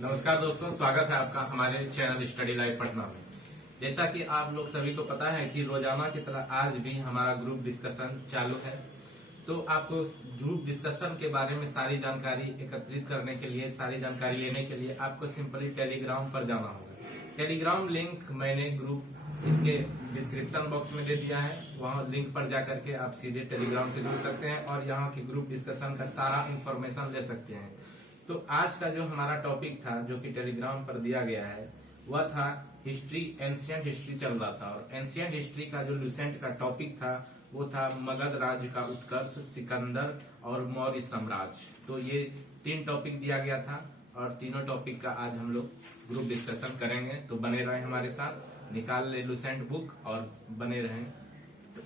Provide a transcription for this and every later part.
नमस्कार दोस्तों, स्वागत है आपका हमारे चैनल स्टडी लाइव पटना में। जैसा कि आप लोग सभी को पता है कि रोजाना की तरह आज भी हमारा ग्रुप डिस्कशन चालू है। तो आपको ग्रुप डिस्कशन के बारे में सारी जानकारी एकत्रित करने के लिए, सारी जानकारी लेने के लिए आपको सिंपली टेलीग्राम पर जाना होगा। टेलीग्राम लिंक मैंने ग्रुप इसके डिस्क्रिप्शन बॉक्स में दे दिया है। वहाँ लिंक पर जाकर के आप सीधे टेलीग्राम से जुड़ सकते हैं और यहाँ की ग्रुप डिस्कशन का सारा इंफॉर्मेशन ले सकते हैं। तो आज का जो हमारा टॉपिक था, जो कि टेलीग्राम पर दिया गया है, वह था हिस्ट्री, एंशिएंट हिस्ट्री चल रहा था। और एंशिएंट हिस्ट्री का जो लुसेंट का टॉपिक था वो था मगध राज्य का उत्कर्ष, सिकंदर और मौर्य साम्राज्य। तो ये 3 टॉपिक दिया गया था और तीनों टॉपिक का आज हम लोग ग्रुप डिस्कशन करेंगे। तो बने रहे हमारे साथ, निकाल ले लुसेंट बुक और बने रहे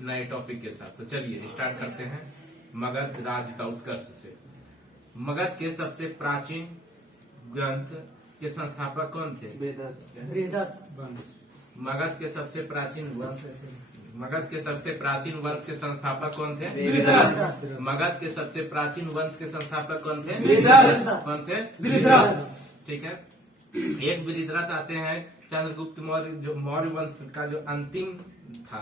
नए टॉपिक के साथ। तो चलिए स्टार्ट करते हैं मगध राज्य का उत्कर्ष से। मगध के सबसे प्राचीन ग्रंथ के संस्थापक कौन थे? मगध के सबसे प्राचीन वंश के संस्थापक कौन थे? मगध के सबसे प्राचीन वंश के संस्थापक कौन थे? कौन थे? ठीक है। एक वृद्धरथ आते हैं, चंद्रगुप्त मौर्य, जो मौर्य वंश का जो अंतिम था,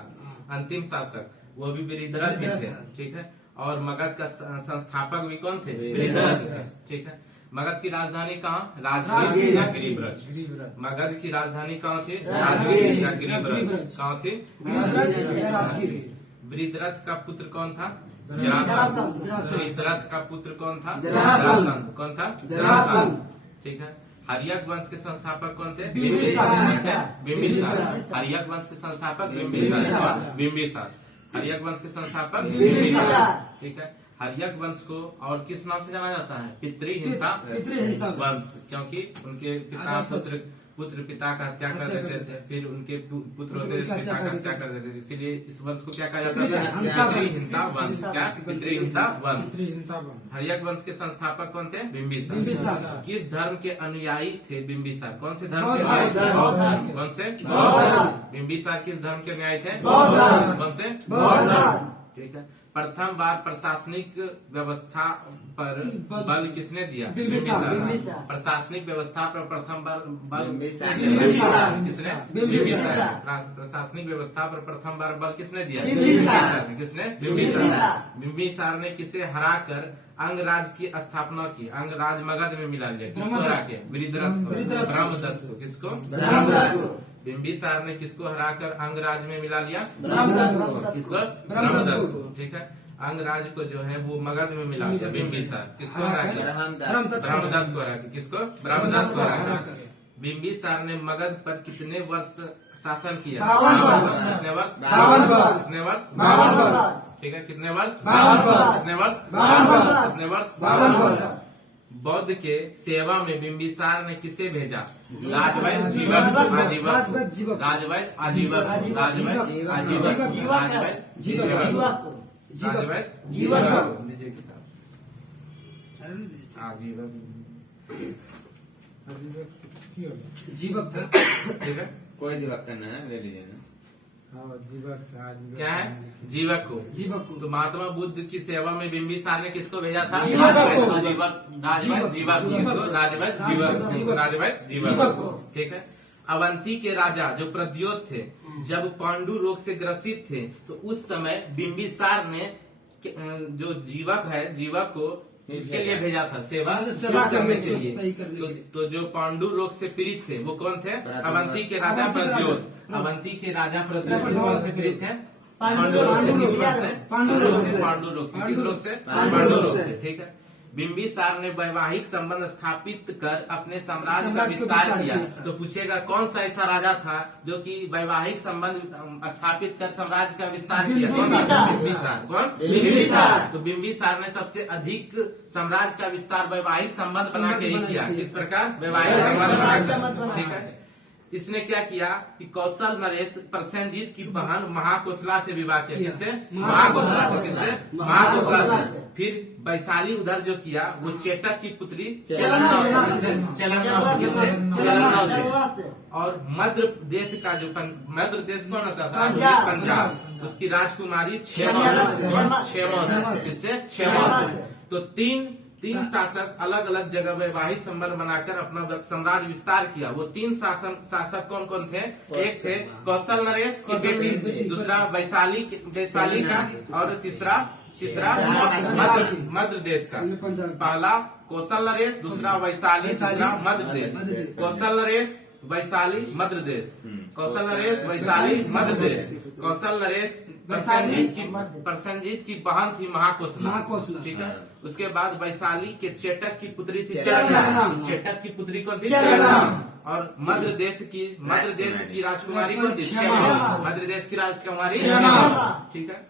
अंतिम शासक, वो भी वृद्धरथ ही थे। ठीक है। और मगध का संस्थापक भी कौन थे? वृद्धरथ थे। ठीक है। मगध की राजधानी कहाँ? राजगीर या गिरिब्रज। मगध की राजधानी कहाँ थी? राजगीर या गिरिब्रज। कहाँ थी? वृद्धरथ का पुत्र कौन था? जरासंध। वृद्धरथ का पुत्र कौन था? जरासंध। कौन था? जरासंध। ठीक है। हर्यक वंश के संस्थापक कौन थे? बिंबिसार। हर्यक वंश के संस्थापक बिंबिसार। हर्यक वंश के संस्थापक बिंबिसार। ठीक है। हर्यक वंश को और किस नाम से जाना जाता है? पितृहिंसा वंश, क्योंकि उनके पिता पुत्र पिता का हत्या कर देते थे, फिर उनके पुत्र होते थे पिता का हत्या कर देते थे, इसीलिए इस वंश को क्या कहा जाता है? पितृहिंसा वंश। क्या? पितृहिंसा वंश। हर्यक वंश के संस्थापक कौन थे? बिंबिसार। किस धर्म के अनुयायी थे बिंबिसार? कौन से धर्म के अनुयायी थे? बौद्ध धर्म। कौन से? बिंबिसार किस धर्म के अनुयायी थे? बौद्ध धर्म। कौन से? बौद्ध धर्म। ठीक है। प्रथम बार प्रशासनिक व्यवस्था पर बल किसने दिया? बिंबिसार। प्रशासनिक व्यवस्था पर प्रथम बार बल किसने? बिंबिसार। प्रशासनिक व्यवस्था पर प्रथम बार बल किसने दिया? किसने? बिंबिसार। बिंबिसार ने किसे हराकर अंगराज की स्थापना की? अंगराज मगध में मिला लिया। किसको हरा के? वृद्धरथ को, ब्रह्मदत्त को। किसको? ब्रह्मदत्त को। बिंबिसार ने किसको हराकर अंगराज में मिला लिया? किसको? ब्रह्मदत्त को। ठीक है। अंगराज को जो है वो मगध में मिला लिया बिंबिसार। किसको हरा के? ब्रह्मदत्त को हरा के। किसको? ब्रह्मदत्त को हरा के। बिंबिसार ने मगध पर कितने वर्ष शासन किया? 52 कितने वर्ष? 52 कितने वर्ष? 52। ठीक है। कितने वर्ष? 52 कितने वर्ष? 52 कितने वर्ष? 52। बौद्ध के सेवा में बिंबिसार ने किसे भेजा? राजवैद्य आजीवक। राजवैद्य आजीवक। लीजिए किताब जीवक था। ठीक है। कोई जीवक करना है, ले लीजिए ना। क्या है? जीवक को। तो महात्मा बुद्ध की सेवा में बिंबिसार ने किसको भेजा था? राजवैद्य जीवक को। ठीक है। अवंती के राजा जो प्रद्योत थे, जब पांडु रोग से ग्रसित थे, तो उस समय बिंबिसार ने जो जीवक को इसके लिए भेजा था? सेवा करने के लिए। तो जो पांडु रोग से पीड़ित थे वो कौन थे? अवंती के राजा प्रद्योत। अवंती के राजा प्रद्योत किस रोग से पीड़ित थे? पांडु रोग से। किस रोग से? पांडु रोग से। ठीक है। बिंबिसार ने वैवाहिक संबंध स्थापित कर अपने साम्राज्य का विस्तार किया। तो पूछेगा कौन सा ऐसा राजा था जो कि वैवाहिक संबंध स्थापित कर साम्राज्य का विस्तार किया? बिंबिसार। कौन? बिंबिसार। तो बिंबिसार ने सबसे अधिक साम्राज्य का विस्तार वैवाहिक संबंध बना के ही किया। किस प्रकार? वैवाहिक संबंध बना। ठीक है। इसने क्या किया कि कौशल नरेश प्रसेनजीत की बहन महाकोशला से विवाह किया। किससे? महाकोशला से। किससे? महाकोशला से। फिर वैशाली उधर जो किया वो चेटक की पुत्री चलना से। और मध्य देश का जो मध्य देश कौन होता था? पंजाब। उसकी राजकुमारी क्षेमा से। किससे? क्षेमा से। तो 3 तीन शासक अलग अलग जगह वैवाहिक संबंध बनाकर अपना साम्राज्य विस्तार किया। वो तीन शासक कौन कौन थे? एक थे कौशल नरेश की बेटी, दूसरा वैशाली का, और तीसरा मध्य देश का। पहला कौशल नरेश, दूसरा वैशाली, तीसरा मध्य देश। कौशल नरेश, वैशाली, मध्य देश। कौशल नरेश, वैशाली, मध्य देश। कौशल नरेश प्रसेनजीत की बहन थी महाकोशला, ठीक है। उसके बाद वैशाली के चेटक की पुत्री थी चेटक। चेटक की पुत्री कौन थी? चेटक। और मध्य देश की राजकुमारी कौन थी? मध्य देश की राजकुमारी, ठीक है।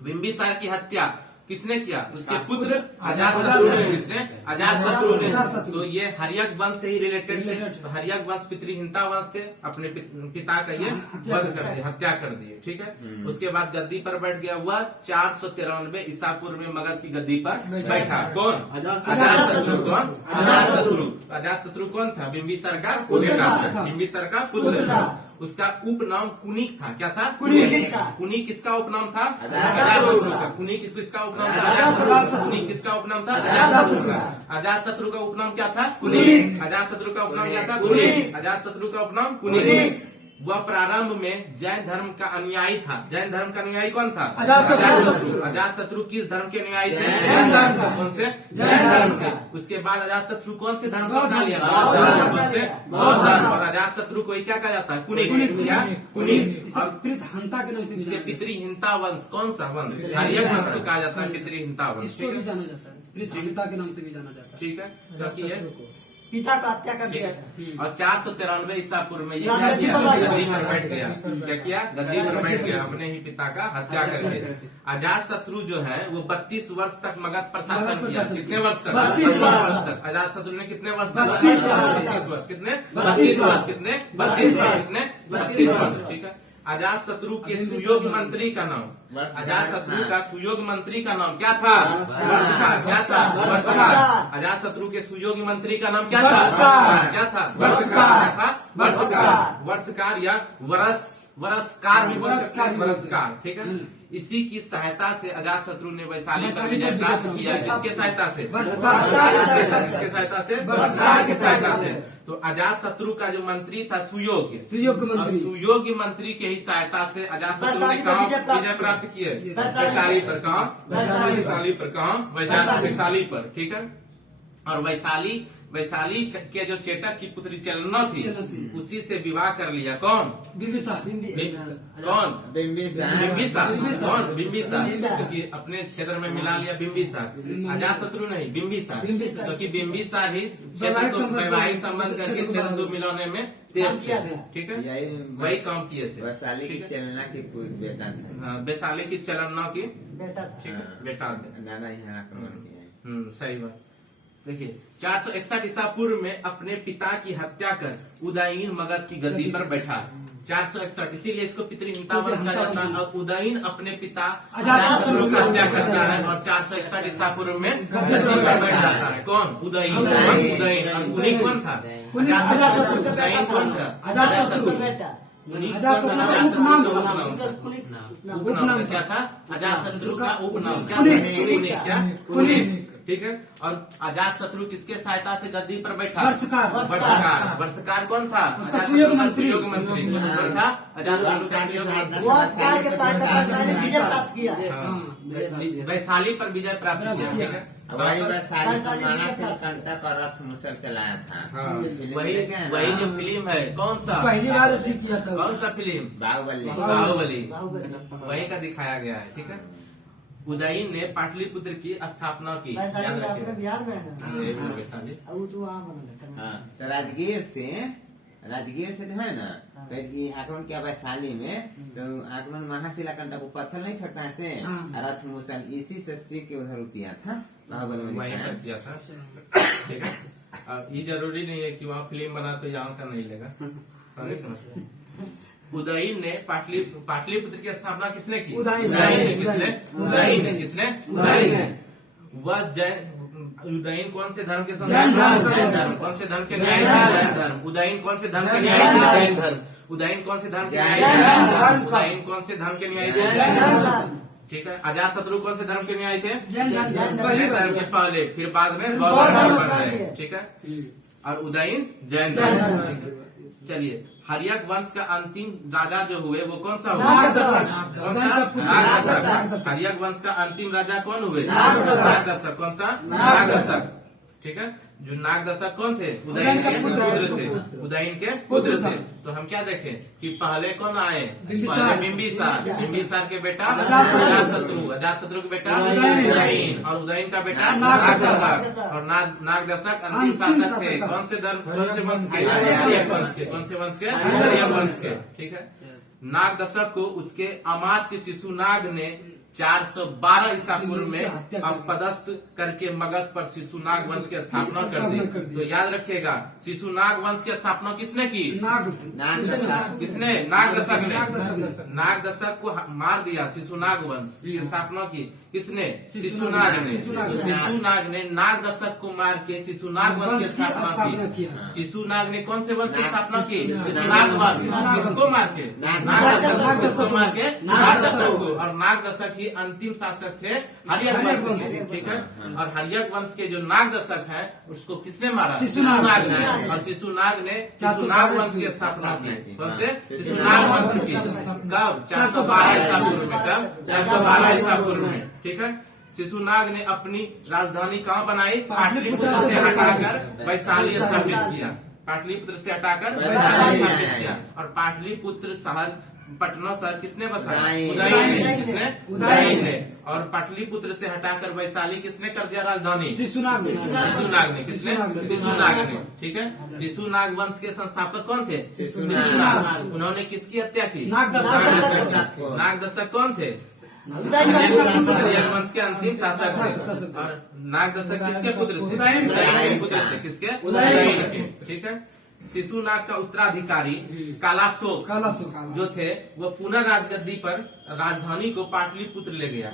बिंबिसार की हत्या किसने किया? उसके पुत्र अजातशत्रु ने। किसने? अजातशत्रु ने। तो ये हर्यक वंश से ही रिलेटेड थे। हर्यक वंश पितृहीनता वंश थे, अपने पिता का ये वध कर दिया, हत्या कर दिए, ठीक है। उसके बाद गद्दी पर बैठ गया। वह 493 ईसा पूर्व में मगध की गद्दी पर बैठा। कौन? अजातशत्रु। कौन? अजातशत्रु। अजातशत्रु कौन था? बिंबिसार का पुत्र था। बिंबिसार का पुत्र था। उसका उपनाम कुनिक था। क्या था? कुनिक किसका उपनाम था? अजातशत्रु का। कुनिक किसका उपनाम था? कुनिक किसका उपनाम था? अजातशत्रु का। अजातशत्रु का उपनाम क्या था? कुनिक। अजातशत्रु का उपनाम क्या था? कुनिक। अजातशत्रु का उपनाम कुनिक। वह प्रारंभ में जैन धर्म का अनुयायी था। जैन धर्म का अनुयायी कौन था? अजातशत्रु। अजातशत्रु किस धर्म के अनुयायी थे? जैन धर्म का। कौन से? जैन धर्म के। उसके बाद अजातशत्रु कौन से धर्म को अपना लिया? बौद्ध धर्म। कौन से? बौद्ध धर्म। और अजातशत्रु को क्या कहा जाता है? कुनिक। क्या? कुनिक। और पितृहीनता के नाम से इसके पितृहीनता वंश कौन सा वंश? हर्यक वंश को कहा जाता है पितृहीनता वंश। इसको भी जाना जाता है, पितृहीनता के नाम से भी जाना जाता है, ठीक है। क्योंकि ये पिता का हत्या कर दिया था। और 493 ईसा पूर्व में ये क्या किया? गद्दी पर बैठ गया। क्या किया? गद्दी पर बैठ गया, अपने ही पिता का हत्या करके। अजातशत्रु जो है वो 32 वर्ष तक मगध प्रशासन किया। कितने वर्ष तक? 32 वर्ष तक। अजातशत्रु ने कितने वर्ष तक? 32 वर्ष। कितने? 32 वर्ष। कितने? 32 वर्ष। कितने? 32 वर्ष, ठीक है। अजातशत्रु के सुयोग्य मंत्री का नाम, अजातशत्रु का सुयोग्य मंत्री का नाम क्या था? वर्षकार। क्या था? वर्षकार। अजातशत्रु के सुयोग्य मंत्री का नाम क्या था? क्या था? वर्षकार। वर्षकार। वर्षकार या वरसकार, ठीक है। इसी की सहायता से अजातशत्रु ने वैशाली पर विजय प्राप्त किया। किसके सहायता से? किसके सहायता से? वर्षकार की सहायता से। तो अजातशत्रु का जो मंत्री था सुयोग्य मंत्री के ही सहायता से अजातशत्रु ने कहा विजय प्राप्त किए? वैशाली पर। कहा? वैशाली पर। कहा? वैशाली पर, ठीक है। और वैशाली के जो चेटक की पुत्री चलना थी उसी से विवाह कर लिया। कौन? बिंबिसार। कौन? बिंबिसार। कौन? बिंबिसार। अपने क्षेत्र में मिला लिया बिंबिसार। अजातशत्रु नहीं, बिंबिसार। क्योंकि बिंबिसार ही वैवाहिक संबंध करके क्षेत्र दो मिलाने में तेज थे, ठीक है। वही काम किए थे। वैशाली की चलना की बेटा था। वैशाली की चलना की बेटा था, ठीक है, बेटा थे। दादा यहाँ आक्रमण किया। सही बात। देखिए 461 ईसा पूर्व में अपने पिता की हत्या कर उदयीन मगध की गद्दी पर बैठा। 461, इसीलिए इसको पितृहीनता वंश कहा जाता है। और उदयीन अपने पिता अजातशत्रु की हत्या करता है और 461 ईसा पूर्व में गद्दी पर बैठ जाता है। कौन? उदयीन। उदयीन। और कुनिक कौन था? अजातशत्रु। उदयीन कौन था? अजातशत्रु बेटा। उपनाम क्या था? अजातशत्रु का उपनाम क्या था? क्या? कुनिक, ठीक है। और अजातशत्रु किसके सहायता से गद्दी पर बैठा? वर्षकार। वर्षकार कौन था? सुयोग्य मंत्री। कौन था? अजातशत्रु का सुयोग्य मंत्री। विजय प्राप्त किया। वैशाली पर विजय प्राप्त किया, ठीक है। वही वैशाली से माना सिलकंटक और रथ मुसल चलाया था। वही जो फिल्म है कौन सा? पहली बार किया था। कौन सा फिल्म? बाहुबली। वही का दिखाया गया है, ठीक है। उदयीन ने पाटलिपुत्र की स्थापना की। बिहार में है ना? वैशाली। तो वहाँ बना तो राजगीर से जो है ना आक्रमण किया वैशाली में। तो आक्रमण महाशिलाकंटक को पत्थर नहीं फेंकता ऐसे, रथ मुसल इसी से सीख के उधर किया था। वहीं पर किया था, ठीक है। अब ये जरूरी नहीं है कि वहाँ फिल्म बना तो यहाँ का नहीं लेगा। उदयीन ने पाटलिपुत्र की स्थापना किसने की? उदयीन ने। किसने? वह उदयीन कौन से धर्म के जैन धर्म। कौन से धर्म के न्यायी? जैन धर्म। उदयीन कौन से धर्म के न्यायी? जैन धर्म। उदयीन कौन से धर्म के न्यायी? उदयीन कौन से धर्म के न्यायी? जैन धर्म। ठीक है। अजात शत्रु कौन से धर्म के अनुयायी थे? जैन धर्म पहली जैन धर्म बार के पहले, फिर बाद में बौद्ध बौद्ध धर्म धर्म बन के। गए, ठीक है। और उदयन जैन जैन धर्म। धर्म। चलिए, हर्यक वंश का अंतिम राजा जो हुए वो कौन सा हुआ? नागदशक। कौन सा? नागदशक। नागदशक। हर्यक वंश का अंतिम राजा कौन हुए? नागदशक। नागदशक। कौन सा? नागदशक, ठीक है। जो नागदशक कौन थे? उदयन के पुत्र थे, उदयन के पुत्र थे। तो हम क्या देखें कि पहले कौन आए? बिंबिसार। पहले बिंबिसार, बिंबिसार के बेटा अजातशत्रु। अजातशत्रु, अजातशत्रु के बेटा उदयन। उदयन, और उदयन का बेटा नागदशक। नागदशक, और नागदशक अंतिम अंतिम शासक थे। शासक। कौन से धर्म, कौन से वंश के? हर्यक हर्यक वंश के। कौन से वंश के? हर्यक वंश के, ठीक है। नागदशक को उसके अमात्य शिशुनाग ने 412 ईसा पूर्व में अपदस्थ करके मगध पर शिशुनाग वंश की स्थापना कर दी। तो याद रखिएगा, शिशुनाग वंश की स्थापना किसने की? किसने? नागदशक ने। नागदशक को मार दिया, शिशुनाग वंश की स्थापना की किसने? शिशुनाग ने। शिशुनाग ने नागदशक को मार के शिशुनाग वंश की स्थापना की। शिशुनाग ने कौन से वंश की स्थापना की? शिशुनाग वंश। किसको मार के? नागदशक। किसको मार के? नागदशक को। और नागदशक ही अंतिम शासक थे हर्यक वंश के, ठीक है। और हर्यक वंश के जो नागदशक है उसको किसने मारा? शिशुनाग ने। और शिशुनाग ने शिशुनाग वंश की स्थापना की। कौन से? शिशुनाग वंश की। कब? 412 ईसा पूर्व में। कब? 412 ईसा पूर्व में, ठीक है। शिशुनाग ने अपनी राजधानी कहाँ बनाई? पाटलिपुत्र से हटाकर वैशाली स्थापित किया। पाटलिपुत्र से हटाकर वैशाली स्थापित किया। और पाटलिपुत्र शहर, पटना शहर किसने बसाया? उदयन ने। किसने? उदयन ने। और पाटलिपुत्र से हटाकर वैशाली किसने कर दिया राजधानी? शिशुनाग ने। शिशुनाग ने। किसने? शिशुनाग ने, ठीक है। शिशुनाग वंश के संस्थापक कौन थे? शिशुनाग। उन्होंने किसकी हत्या की? नागदशक। नागदशक कौन थे? उदयन वंश के अंतिम शासक थे। और नागदशक किसके पुत्र थे? उदयन के पुत्र थे। किसके? उदयन के, ठीक है। शिशुनाग का उत्तराधिकारी कालाशोक जो थे वो पुनः राजगद्दी पर राजधानी को पाटलिपुत्र ले गया।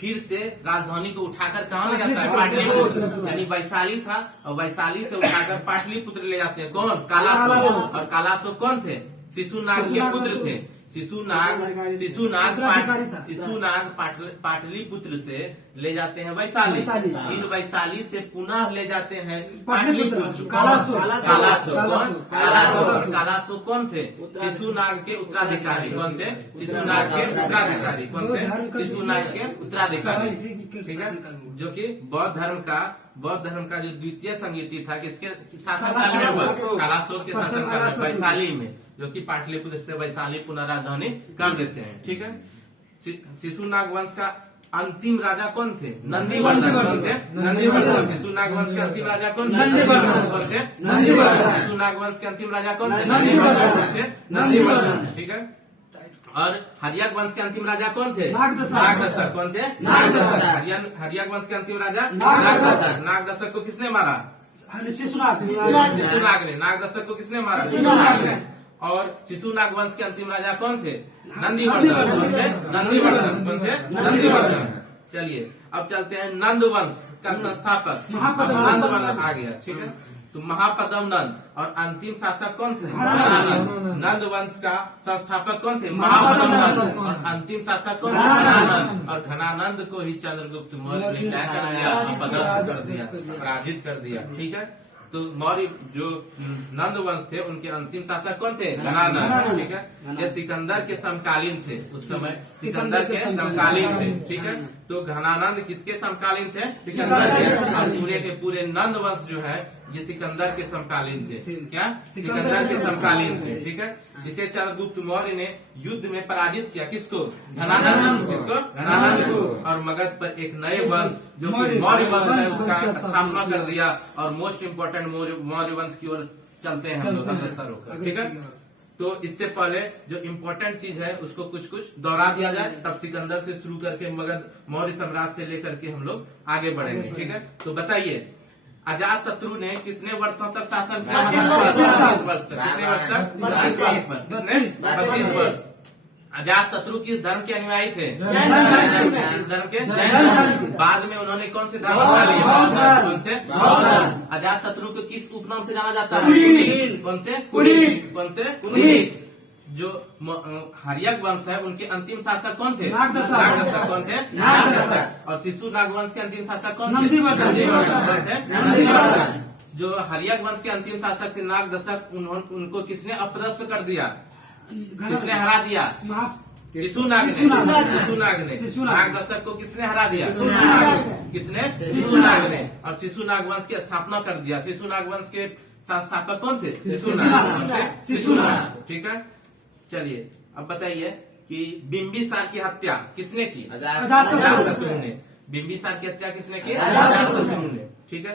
फिर से राजधानी को उठाकर कहाँ ले जाता है? पाटलिपुत्र। यानी वैशाली था और वैशाली से उठाकर पाटलिपुत्र ले जाते हैं। कौन? कालाशोक। और कालाशोक कौन थे? शिशुनाग के पुत्र थे। शिशुनाग पाटलिपुत्र से ले जाते हैं वैशाली। फिर वैशाली से पुनः ले जाते हैं पाटलिपुत्र। कालाशोक कौन थे? शिशुनाग के उत्तराधिकारी। कौन थे? शिशुनाग के उत्तराधिकारी। कौन थे? शिशुनाग के उत्तराधिकारी, ठीक है। जो कि बौद्ध धर्म का जो द्वितीय संगीति था किसके शासनकाल में हुआ? कालाशोक के शासनकाल में, वैशाली में, जो कि पाटलिपुत्र से वैशाली पुनः राजधानी कर देते हैं, ठीक है। शिशुनाग वंश का अंतिम राजा कौन थे? नंदीवर्धन। कौन थे? नंदीवर्धन। शिशुनाग वंश के अंतिम राजा कौन थे? नंदीवर्धन। कौन थे? नंदीवर्धन। शिशुनाग वंश के अंतिम राजा कौन थे? नंदीवर्धन, ठीक है। और हर्यक वंश के अंतिम राजा कौन थे? नागदशक। कौन थे? नागदशक। हर्यक वंश के अंतिम राजा नागदशक। नागदशक को किसने मारा? शिशुनाग ने। नागदशक को किसने मारा? शिशुनाग ने। और शिशुनाग वंश के अंतिम राजा कौन थे? नंदीवर्धन। कौन थे? नंदीवर्धन। कौन थे? नंदीवर्धन। चलिए अब चलते हैं नंद वंश का संस्थापक नंद वंश आ गया, ठीक है। तो महापदम नंद। और अंतिम शासक कौन थे? घनानंद। नंद वंश का संस्थापक कौन थे? महापदम नंद। और अंतिम शासक कौन थे? घनानंद। और घनानंद को ही चंद्रगुप्त मौर्य ने क्या कर दिया? अपदस्थ कर दिया, पराजित कर दिया, ठीक है। तो मौर्य जो नंद वंश थे उनके अंतिम शासक कौन थे? घनानंद, ठीक है। ये सिकंदर के समकालीन थे। उस समय सिकंदर के समकालीन थे, ठीक है। तो घनानंद किसके समकालीन थे? सिकंदर के। और पूरे के पूरे नंद वंश जो है ये सिकंदर के समकालीन थे। क्या? सिकंदर के समकालीन थे, ठीक है। जिसे चंद्रगुप्त मौर्य ने युद्ध में पराजित किया। किसको? घनानंद। किसको? घनानंद को। और मगध पर एक नए वंश जो कि मौर्य वंश है उसका स्थापना कर दिया। और मोस्ट इम्पोर्टेंट मौर्य वंश की ओर चलते हैं हम लोग अग्रसर होकर, ठीक है। तो इससे पहले जो इम्पोर्टेंट चीज है उसको कुछ दोहरा दिया जाए, तब सिकंदर से शुरू करके मगध मौर्य साम्राज्य से लेकर के हम लोग आगे बढ़ेंगे, ठीक है। तो बताइए अजात शत्रु ने कितने वर्षों तक शासन किया? 32 वर्ष तक। कितने वर्ष तक? 32 वर्ष। अजात शत्रु किस धर्म के अनुयायी थे? किस धर्म के? जैन। बाद में उन्होंने कौन से धर्म अपना लिया? कौन से? अजात शत्रु को किस उपनाम से जाना जाता है? कौन से? कौन से? जो हर्यक वंश है उनके अंतिम शासक कौन थे? नागदशक। नागदशक कौन थे? नागदशक। और शिशु नागवंश के अंतिम शासक कौन थे? नंदीवर्धन। नंदीवर्धन कौन थे? नंदीवर्धन। जो हर्यक वंश के अंतिम शासक थे नागदशक, उनको किसने अपदस्थ कर दिया? किसने हरा दिया? शिशुनाग ने। शिशुनाग ने। नागदशक को किसने हरा दिया? किसने? शिशुनाग ने। और शिशुनाग वंश की स्थापना कर दिया। शिशुनाग वंश के संस्थापक कौन थे? शिशुनाग। शिशुनाग। ठीक है, चलिए अब बताइए कि बिंबिसार की हत्या किसने की? अजातशत्रु ने। बिंबिसार की हत्या किसने की? अजातशत्रु ने। ठीक है,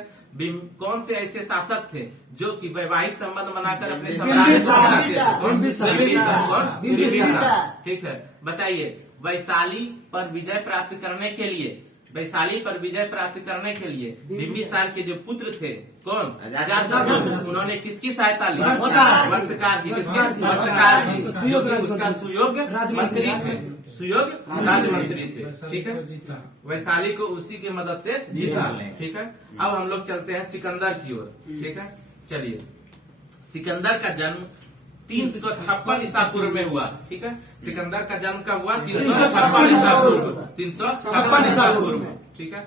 कौन से ऐसे शासक थे जो कि वैवाहिक संबंध बनाकर अपने साम्राज्य को बनाते थे? बिंबिसार। कौन? बिंबिसार। ठीक है, बताइए वैशाली पर विजय प्राप्त करने के लिए, वैशाली पर विजय प्राप्त करने के लिए बिंबिसार के जो पुत्र थे कौन? अजातशत्रु। उन्होंने किसकी सहायता ली? वर्षकार की। किसके? वर्षकार की। क्योंकि उसका सुयोग मंत्री थे, सुयोग राजमंत्री थे। ठीक है, वैशाली को उसी की मदद से जीता। ठीक है, अब हम लोग चलते हैं सिकंदर की ओर। ठीक है, चलिए सिकंदर का जन्म 356 ईसा पूर्व में हुआ। ठीक है, सिकंदर का जन्म कब हुआ? 356 ईसा पूर्व। 356 ईसा पूर्व। ठीक है,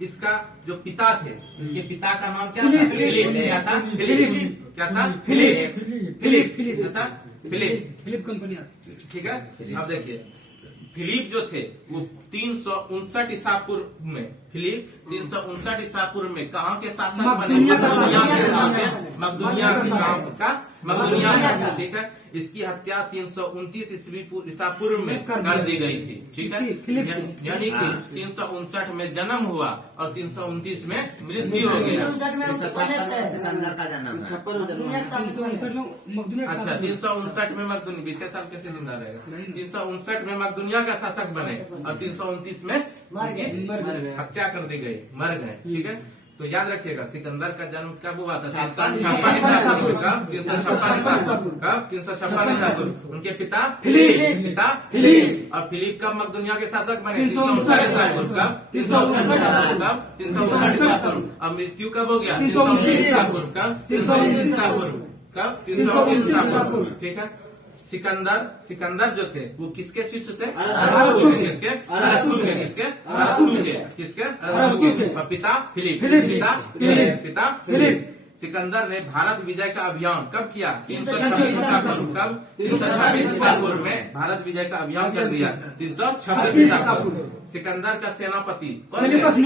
इसका जो पिता थे, इनके पिता का नाम क्या था? फिलिप। क्या था? फिलिप। क्या था? फिलिप। फिलिप। क्या था? Philip company. ठीक है, अब देखिए फिलिप जो थे वो 359 ईसा पूर्व में, फिलिप 359 ईसा पूर्व में कहाँ के शासक बने? मकदूनिया का। मकदूनिया में। ठीक है, इसकी हत्या 329 ईसा पूर्व में कर दी गई थी। ठीक है, यानी कि 359 में जन्म हुआ और 329 में मृत्यु हो गया। सिकंदर का जन्म है। अच्छा, 359 में मकदूनिया 20 साल कैसे जिंदा रहेगा? 359 में मकदूनिया का शासक बने और 329 में हत्या कर दी गई, मर गए। ठीक है, तो याद रखिएगा सिकंदर का जन्म कब हुआ था? 356 ईसा पूर्व। कब? 356 ईसा पूर्व। कब? 356 ईसा पूर्व। उनके पिता फिलिप। पिता फिलिप। और फिलिप कब मकदूनिया के शासक बने? 359 ईसा पूर्व। कब? 359 ईसा पूर्व। कब? 359 ईसा पूर्व। और मृत्यु कब हो गया? 329 ईसा पूर्व। कब? 329 ईसा पूर्व। कब? 329 ईसा पूर्व। ठीक है, सिकंदर जो थे वो किसके शिष्य थे? अरस्तु के। किसके? अरस्तु के। किसके? अरस्तु के। किसके? अरस्तु के। और पिता फिलिप। पिता फिलिप। सिकंदर ने भारत विजय का अभियान कब किया? 326 ईसा पूर्व। कब? 326 ईसा पूर्व में भारत विजय का अभियान कर दिया। 326 ईसा पूर्व। सिकंदर का सेनापति कौन थे? Seleucus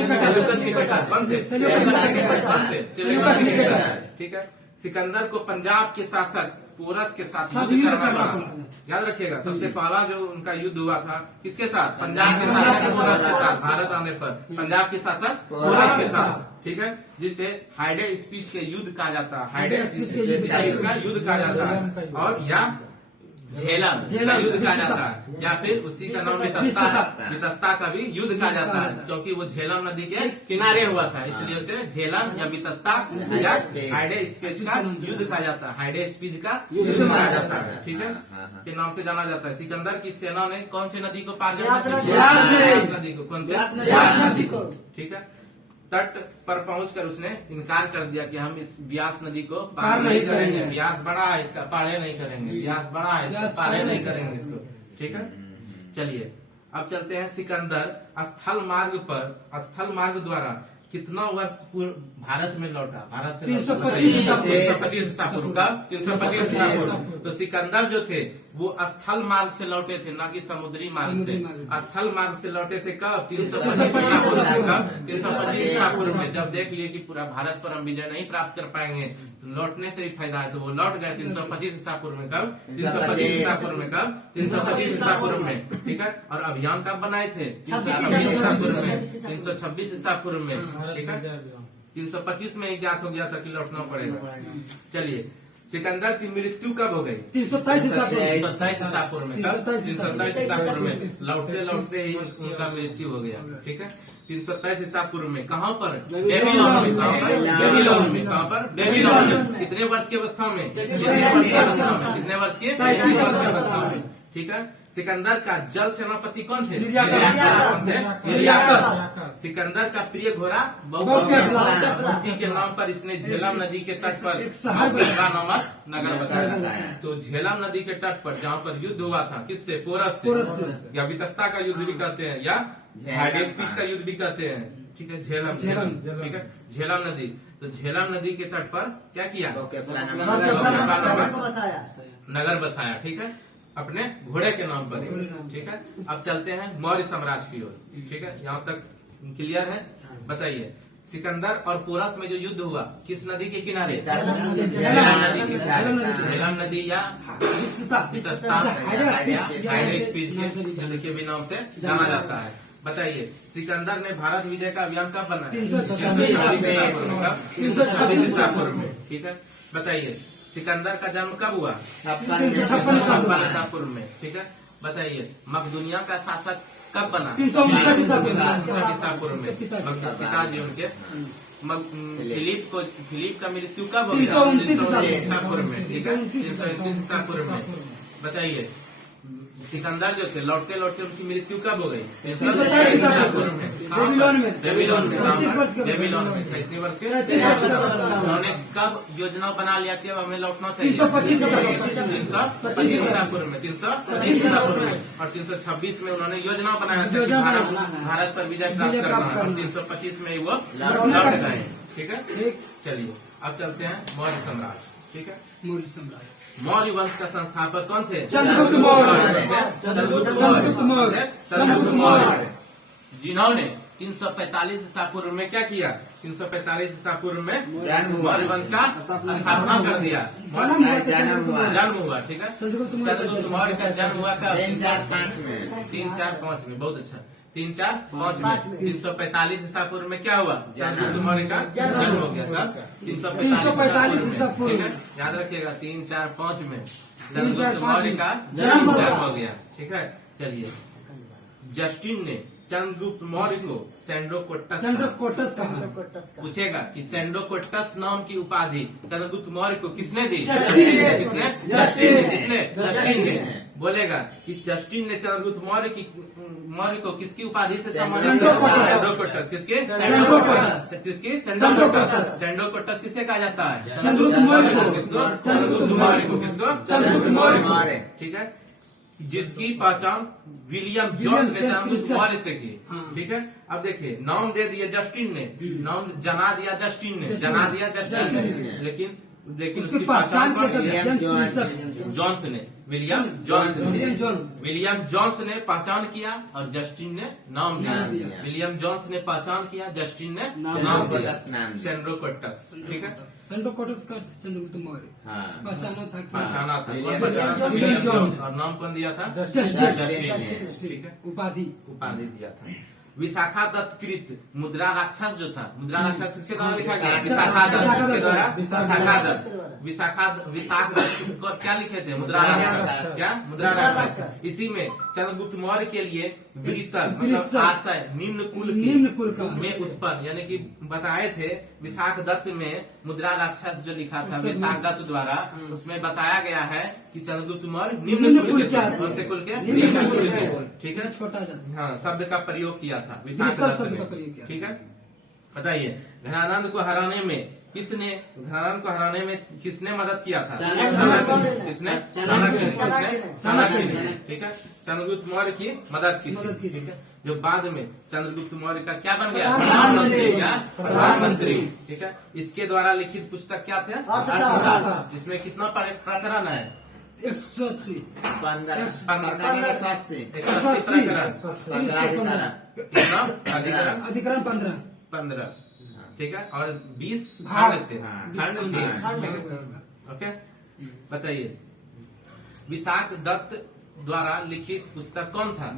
Nicator. कौन थे? Seleucus Nicator. ठीक है, सिकंदर को पंजाब के शासक पोरस के साथ युद्ध करना पड़ा। याद रखिएगा सबसे पहला जो उनका युद्ध हुआ था किसके साथ? पंजाब के शासक पोरस के साथ। भारत आने पर पंजाब के शासक पोरस के साथ। ठीक है, जिसे हाइडे स्पीच के युद्ध कहा जाता है। हाइडे स्पीच का युद्ध कहा जाता है। और या झेलम का युद्ध कहा जाता है, या फिर उसी का नाम वितस्ता का भी युद्ध कहा जाता है, क्योंकि वो झेलम नदी के किनारे हुआ था, इसलिए उसे झेलम या वितस्ता या हाइडे स्पीच का युद्ध कहा जाता है। हाइडे स्पीच का युद्ध कहा जाता है। ठीक है, के नाम से जाना जाता है। सिकंदर की सेना ने कौन सी नदी को पार किया? ब्यास नदी को। कौन से? ब्यास नदी को। ठीक है, तट पर पहुंचकर उसने इनकार कर दिया कि हम इस ब्यास नदी को पार नहीं करेंगे। ब्यास बड़ा है, इसका पार नहीं करेंगे। ब्यास बड़ा है, इसका पार नहीं करेंगे इसको। ठीक है, चलिए अब चलते हैं सिकंदर स्थल मार्ग द्वारा कितना वर्ष पूर्व भारत में लौटा? भारत से 325 ईसा पूर्व। कब? 325 ईसा पूर्व। तो सिकंदर जो थे वो स्थल मार्ग से लौटे थे, ना कि समुद्री मार्ग से। स्थल मार्ग से लौटे थे कब? 325 ईसा पूर्व। कब? 325 ईसा पूर्व में। जब देख लिए कि पूरा भारत पर हम विजय नहीं प्राप्त कर पाएंगे तो लौटने से ही फायदा है, तो वो लौट गए 325 ईसा पूर्व में। कब? 325 ईसा पूर्व में। कब? 325 ईसा पूर्व में। ठीक है, और अभियान कब बनाए थे? 326 ईसा पूर्व में। 326 ईसा पूर्व में। ठीक है, 325 में ही ज्ञात हो गया था कि लौटना पड़ेगा। चलिए सिकंदर की मृत्यु कब हो गई? 327 ईसा पूर्व। 327 ईसा पूर्व में। कब? 327 ईसा पूर्व में। लौटते ही उनका मृत्यु हो गया। ठीक है, 327 ईसा पूर्व में। कहाँ पर? बेबीलोन में। कहाँ पर? बेबीलोन में। कहाँ पर? बेबीलोन में। कितने वर्ष की अवस्था में? कितने वर्ष की अवस्था में? 33 वर्ष की अवस्था में। ठीक है, सिकंदर का जल सेनापति कौन थे? निर्याकस। निर्याकस। सिकंदर का प्रिय घोड़ा बहुकेफला। इसी के नाम पर इसने झेलम नदी के तट पर एक शहर बहुकेफला नामक नगर बसाया। बसाया। तो झेलम नदी के तट पर जहाँ पर युद्ध हुआ था, किससे? पोरस पोरस से, से। या वितस्ता का युद्ध भी करते हैं, या हाइडेस्पिस का युद्ध भी करते हैं। ठीक है, झेलम। ठीक है, झेलम नदी। तो झेलम नदी के तट पर क्या किया? बहुकेफला नगर बसाया। ठीक है, अपने घोड़े के नाम पर। ठीक है, अब चलते हैं मौर्य साम्राज्य की ओर। ठीक है, यहाँ तक क्लियर है? बताइए, सिकंदर और पोरस में जो युद्ध हुआ, किस नदी के किनारे? झेलम नदी के किनारे। झेलम नदी या वितस्ता, हाइडेस्पिस के युद्ध के भी नाम से जाना जाता है। बताइए, सिकंदर ने भारत विजय का अभियान कब बनाया? 326 ईसा पूर्व में। ठीक है, बताइए, सिकंदर का जन्म कब हुआ? 56 ईसा पूर्व में। ठीक है, बताइए, मकदूनिया का शासक कब बना? 359 ईसा पूर्व में। पिताजी उनके फिलिप का मृत्यु कब हो गया? 329 ईसा पूर्व में। ठीक है, 329 ईसा पूर्व में। बताइए, सिकंदर जो थे, लौटते लौटते उनकी मृत्यु कब हो गई? 327 ईसा पूर्व में। बेबीलोन में। बेबीलोन में। 35 वर्ष के। बेबीलोन में कितने वर्ष के? 35 वर्ष के। उन्होंने कब योजना बना लिया कि अब हमें लौटना चाहिए? 325 ईसा पूर्व में। 325 ईसा पूर्व में। और 326 में उन्होंने योजना बनाया था कि भारत पर विजय प्राप्त करना है। और 325 में वो लौट गए। ठीक है, चलिए अब चलते हैं मौर्य साम्राज्य। ठीक है, मौर्य साम्राज्य। मौर्य वंश का संस्थापक कौन थे? चंद्रगुप्त मौर्य। चंद्रगुप्त मौर्य, जिन्होंने 345 ईसा पूर्व में क्या किया? 345 ईसा पूर्व में मौर्य वंश का स्थापना कर दिया। जन्म हुआ। ठीक है, चंद्रगुप्त मौर्य का जन्म हुआ कब? 345 में। बहुत अच्छा, 345 में। 345 ईसा पूर्व में क्या हुआ? चंद्रगुप्त मौर्य का जन्म हो गया था। 345 ईसा पूर्व। याद रखिएगा, 345 में 345 चंद्रगुप्त मौर्य का जन्म हो गया। ठीक है, चलिए, जस्टिन ने चंद्रगुप्त मौर्य को सेंड्रोकोटस कहा। पूछेगा कि सेंड्रोकोटस नाम की उपाधि चंद्रगुप्त मौर्य को किसने दी? जस्टिन। जस्टिन ने। बोलेगा कि जस्टिन ने चंद्रगुप्त मौर्य को किसकी उपाधि से सम्मानित किया? सेंड्रोकोटस। किसके? किसकी? सेंड्रोकोटस किसे कहा जाता है? चंद्रगुप्त मौर्य को। किसको? चंद्रगुप्त मौर्य को। किसको? चंद्रगुप्त मौर्य। ठीक है, जिसकी पहचान विलियम जॉन्स ने चंद्रगुप्त मौर्य से की। ठीक है, अब देखिए, नाम दे दिया जस्टिन ने, नाम जना दिया जस्टिन ने, लेकिन उसकी पहचान कौन किया की? जेम्स जॉन्स ने, विलियम जॉन्स ने पहचान किया और जस्टिन ने नाम दिया। विलियम जॉन्स ने पहचान किया, जस्टिन ने नाम दिया, सेंड्रोकोटस। ठीक है, सेंड्रोकोटस का चंद्रगुप्त मौर्य पहचाना था। पहचाना था। William Jones. और नाम कौन दिया था? जस्टिन। ठीक है, उपाधि दिया था। विशाखा दत्त कृत मुद्रा राक्षस जो था, मुद्रा राक्षस किसके द्वारा लिखा गया? विशाखा दत्त के द्वारा। विशाख दत्त को क्या लिखे थे? मुद्रा राक्षस। क्या? मुद्रा राक्षस। इसी में चंद्रगुप्त मौर्य के लिए विरसल मतलब आशय निम्न कुल में उत्पन्न, यानी कि बताए थे विशाख दत्त में मुद्रा राक्षस जो लिखा था विशाख दत्त द्वारा, उसमें बताया गया है कि चंद्रगुप्त मौर्य निम्न कुल के। कौन से कुल के? निम्न कुल के। ठीक है, छोटा। हाँ, शब्द का प्रयोग किया था विशाख दत्त ने। ठीक है, बताइए, घनानंद को हराने में किसने मदद किया था? किसने? चाणक्य ने। ठीक है, चंद्रगुप्त मौर्य की मदद की थी। ठीक है, जो बाद में चंद्रगुप्त मौर्य का क्या बन गया? प्रधानमंत्री। ठीक है, इसके द्वारा लिखित पुस्तक क्या थे? अर्थशास्त्र। इसमें कितना प्रकरण है? 180। 15 अधिकरण 15। ठीक है, और 20 भाग थे। खंड 20। ओके, बताइए, विशाख दत्त द्वारा लिखित पुस्तक कौन था?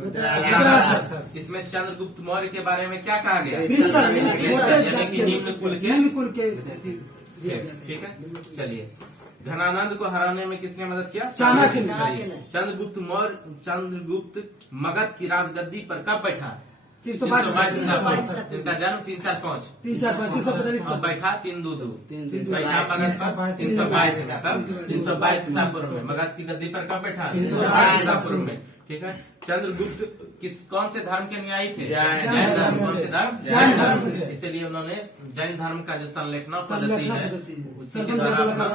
इसमें चंद्रगुप्त मौर्य के बारे में क्या कहा गया? यानी कि निम्न कुल के। ठीक है, चलिए, घनानंद को हराने में किसने मदद किया? चाणक्य ने। चंद्रगुप्त मगध की राजगद्दी पर कब बैठा? 322 ईसा पूर्व। इनका जन्म 345। 345 और बैठा 3 दूधू बैठा पलट पर 322 ईसा कब 322 ईसा पूर्व में। मगध की गद्दी पर कब बैठा 322 ईसा पूर्व में। ठीक है। चंद्रगुप्त कौन से धर्म के न्यायी थे? जैन धर्म। कौन से धर्म? जैन धर्म। इसलिए उन्होंने जैन धर्म का जो संलेखना पद्धति है उसी के द्वारा अपना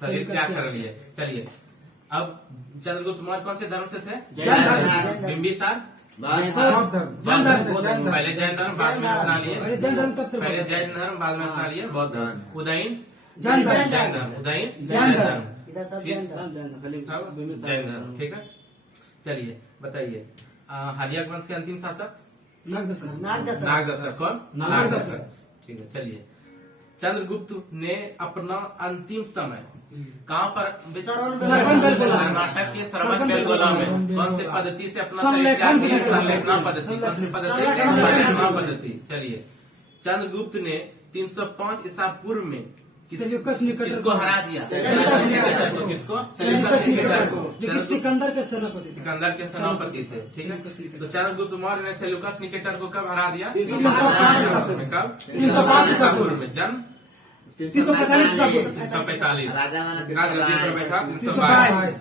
शरीर त्याग कर लिए। चलिए अब चंद्रगुप्त मौर्य कौन से धर्म से थे? जैन धर्म। बिंबिसार धर्म। पहले जैन धर्म बाद में अपना लिए। जैन धर्म तब पहले जैन धर्म बाद में अपना लिए बौद्ध धर्म। उदयन जैन धर्म। जैन धर्म। उदयन जैन जैन धर्म। धर्म। फिर सब जैन धर्म। ठीक है। चलिए बताइए हर्यक वंश के अंतिम शासक नागदशक। कौन? नागदशक। ठीक है। चलिए चंद्रगुप्त ने अपना अंतिम समय कहाँ पर? कर्नाटक के श्रवण बेलगोला में। कौन से पद्धति से अपना संलेखना पद्धति? कौन सी पद्धति? संलेखना पद्धति। चलिए चंद्रगुप्त ने 305 ईसा पूर्व में किसको हरा दिया? किसको? जो कि सिकंदर के सेनापति थे। सिकंदर के सेनापति थे। ठीक है। तो चंद्रगुप्त मौर्य ने सेल्यूकस निकेटर को कब हरा दिया? 305 कब? 305 ईसा पूर्व में। जन्म 345 ईसा पूर्व। 345। राजा वाला गद्दी पर बैठा 322।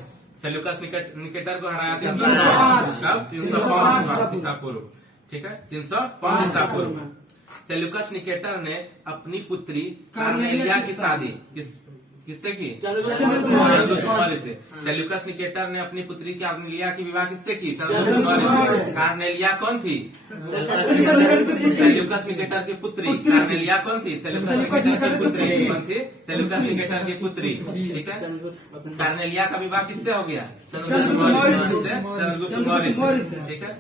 सेल्यूकस निकेटर को हराया 305। कब? 305 ईसा पूर्व। ठीक है। 305 ईसा पूर्व। सेल्यूकस निकेटर ने अपनी पुत्री कार्नेलिया की शादी किससे की? चंद्रगुप्त मौर्य से। सेल्यूकस निकेटर ने अपनी पुत्री कार्नेलिया की विवाह किससे की? चंद्रगुप्त मौर्य से। कार्नेलिया कौन थी? सेल्यूकस निकेटर की पुत्री। कार्नेलिया कौन थी? सेल्यूकस निकेटर की पुत्री। कौन थी? सेल्यूकस निकेटर की पुत्री। ठीक है। कार्नेलिया का विवाह किससे हो गया? चंद्रगुप्त मौर्य से। ठीक है।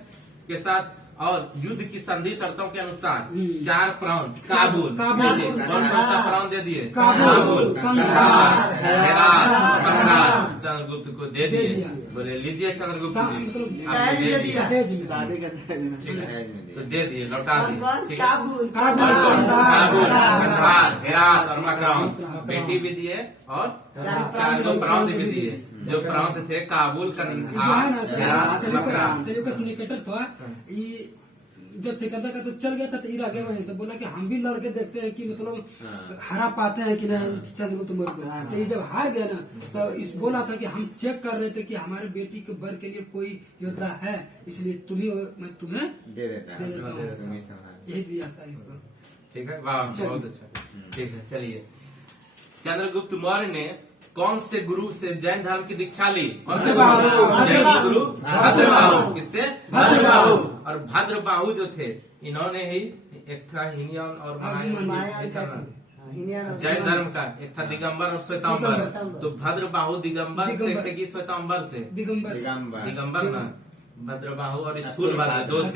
के साथ और युद्ध की संधि शर्तों के अनुसार 4 प्रांत काबुल कौन सा प्रांत दे दिए? काबुल, कंधार, हेरात, बगदाद चंद्रगुप्त को दे दिए। बोले लीजिए चंद्रगुप्त जी आपने दे दिया। तो दे दिए, लौटा दिए। ठीक है। काबुल, कंधार, हेरात और मकरान बेटी भी दिए और 4 प्रांत भी दिए। जो प्रांत थे काबुल, कंधार, हेरात, मकरान। सेल्यूकस निकेटर था ये जब सिकंदर का तो चल गया था तो ईरा गए वहीं तो बोला कि हम भी लड़के देखते हैं कि मतलब हरा पाते हैं कि नहीं चंद्रगुप्त मौर्य को। तो ये जब हार गया ना तो इस बोला था कि हम चेक कर रहे थे कि हमारे बेटी के बर के लिए कोई योद्धा है, इसलिए मैं तुम्हें दे देता हूँ। यही दिया था इसको। ठीक है। वाह बहुत अच्छा। ठीक है। चलिए चंद्रगुप्त मौर्य ने कौन से गुरु से जैन धर्म की दीक्षा ली? कौन से जैन गुरु? भद्रबाहु। किससे? भद्रबाहु। और भद्रबाहु जो थे इन्होंने ही एक था हिनियन और जैन धर्म का एक था दिगंबर और श्वेतांबर। तो भद्रबाहु दिगंबर से थे कि श्वेतांबर से? दिगंबर ना। भद्रबाहु और स्थूलभद्र दो थे।